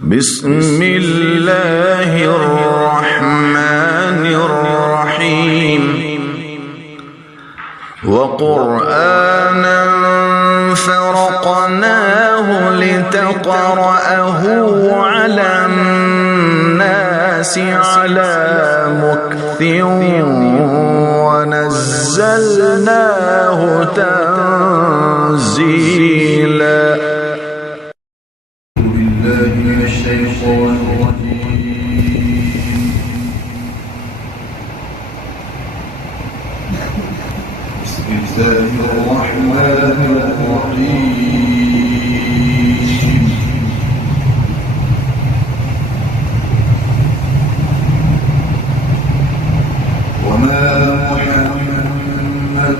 بسم الله الرحمن الرحيم وقرآنا فرقناه لتقرأه على الناس على مكث ونزلناه تنزيلا. الشيطان الرجيم. بسم الله الرحمن الرحيم. وما محمد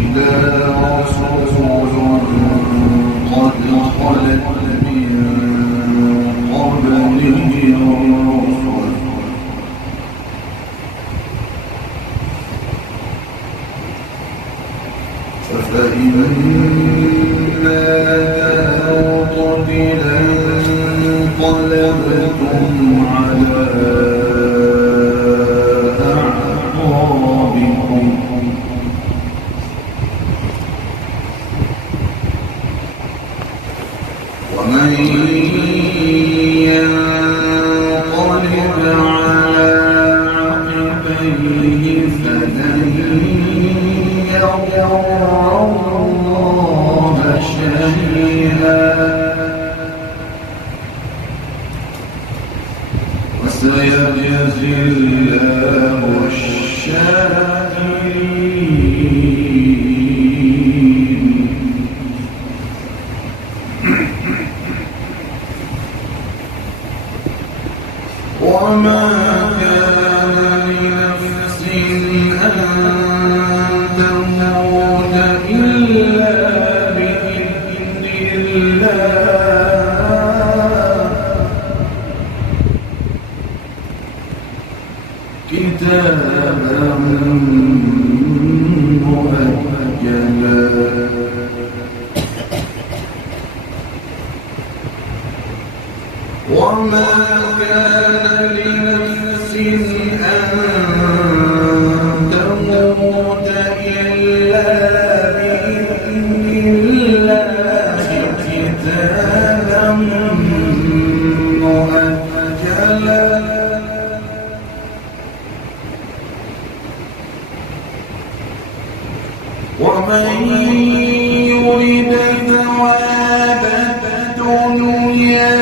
إلا رسول قد خلت فإن مات أو قتلا انقلبتم على أعقابكم ومن ينقلب على عقبيه فلن يضر الله شيئا وسيجزي الله الشاكرين. وما كان لنفس أن تموت إلا بإذن الله كتابا مؤجلا. وما كان لنفس أن تموت إلا بإذن الله كتابا مؤجلا. ومن يرد ثواب الدنيا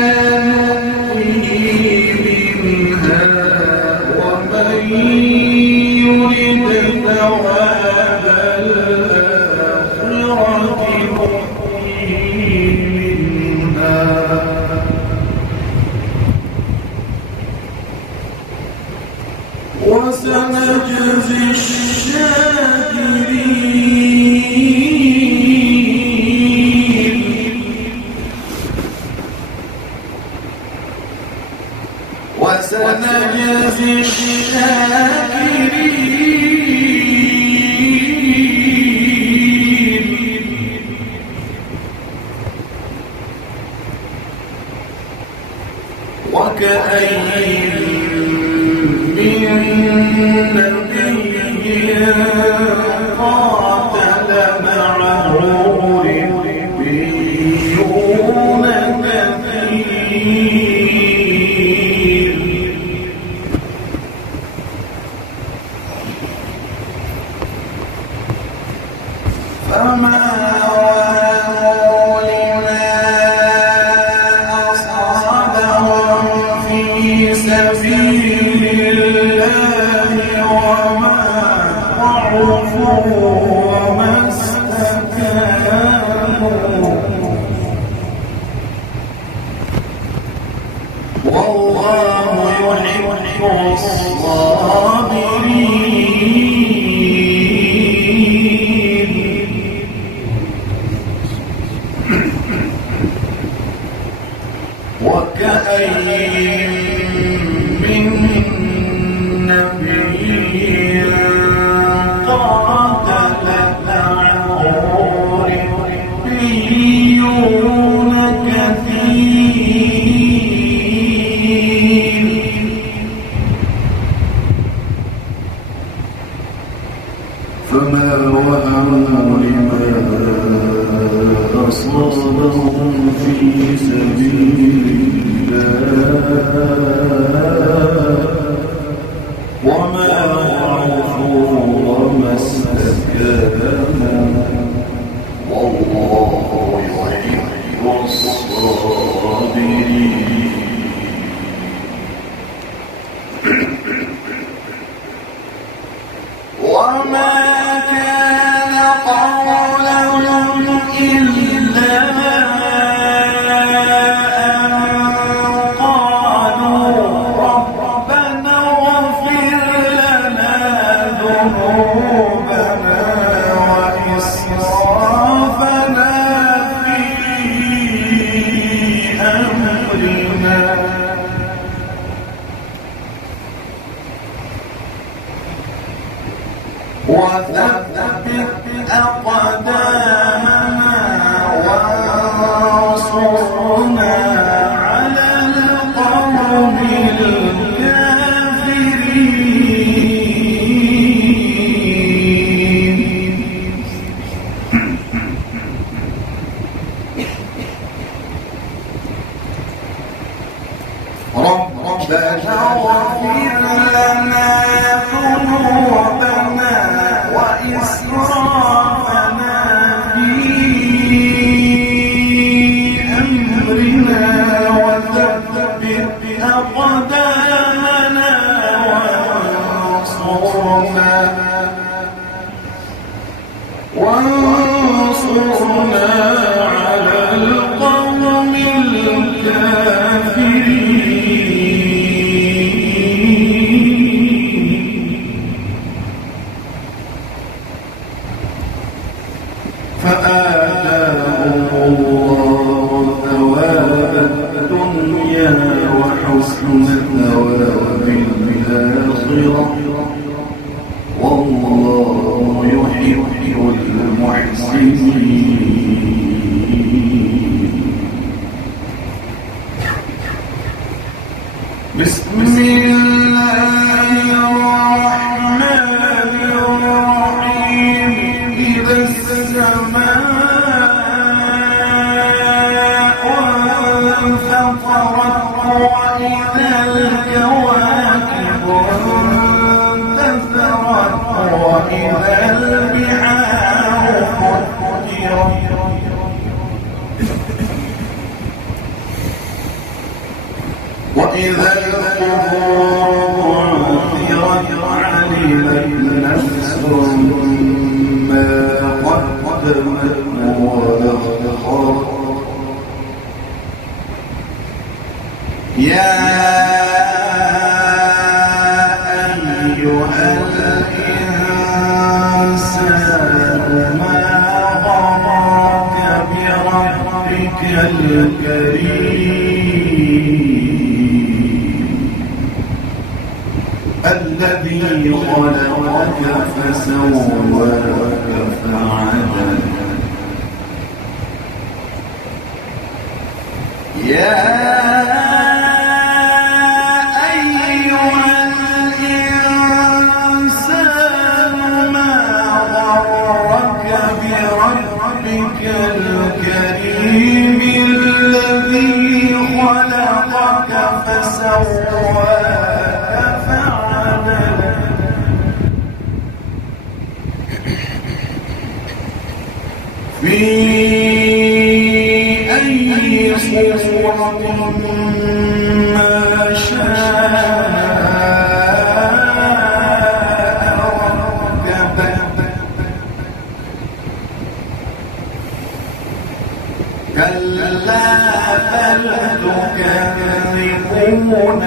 يريد ثواب الآخرة منها وسنجزي الشاكرين. وسنجزي الشاكرين. وكأين من نبي قاتل معه ربيون كثير فما وهنوا لما أصابهم في سبيل الله وما ضعفوا وما استكانوا والله يحب الصابرين. وكأين من نبي قاتل معه ربيون كثير وثبت أقدامنا وانصرنا على القوم الكافرين. ربنا اغفر لنا ذنوبنا وإسرافنا في أمرنا وثبت أقدامنا وانصرنا على القوم فآتاهم الله ثواب الدنيا وحسن ثواب الآخرة والله يحب المحسنين. بسم الله الرحمن الرحيم. إذا السماء انفطرت وإذا الكواكب انتثرت وإذا البحار فجرت وإذا القبور بعثرت علمت نفس ما قدمت وأخرت. يا أيها الإنسان ما غرك بربك الكريم الذي خلقك فسواك فعدلك. يا أيها الإنسان ما غرك بربك الكريم الذي خلقك فسواك فعدلك. في أي صورة ما شاء ركبك. كلا بل تكذبون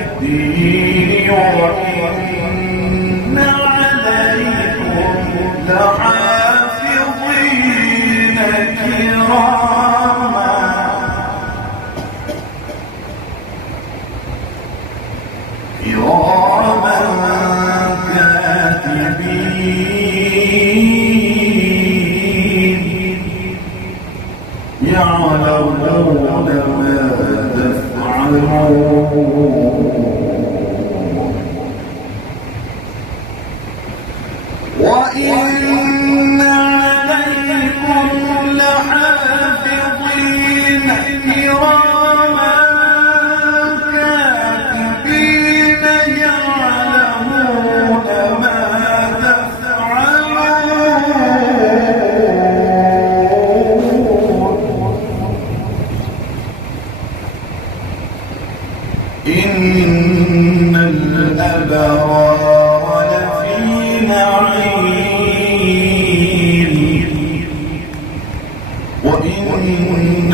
بالدين وإن عليكم لحافظين كراما كاتبين يعلمون ما تفعلون. وإن عليكم لحافظين كراما كاتبين يعلمون ما إن الأبرار لفي نعيم وإن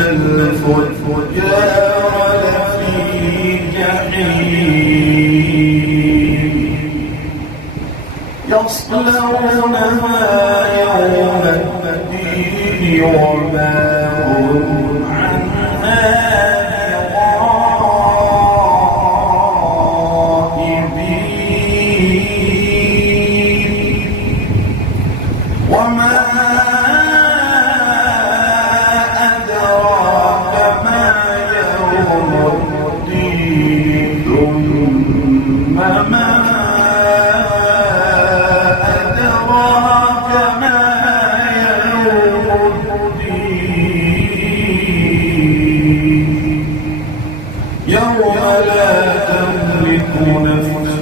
الفجار لفي جحيم يصلونها يوم الدين وما هم عنها وما أدراك ما يوم الدين ثم ما أدراك ما يوم الدين يوم لا تملك نفس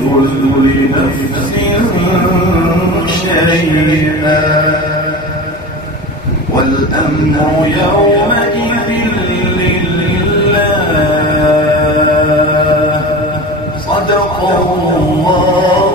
لنفس شيئا والأمر يومئذ لله صدق الله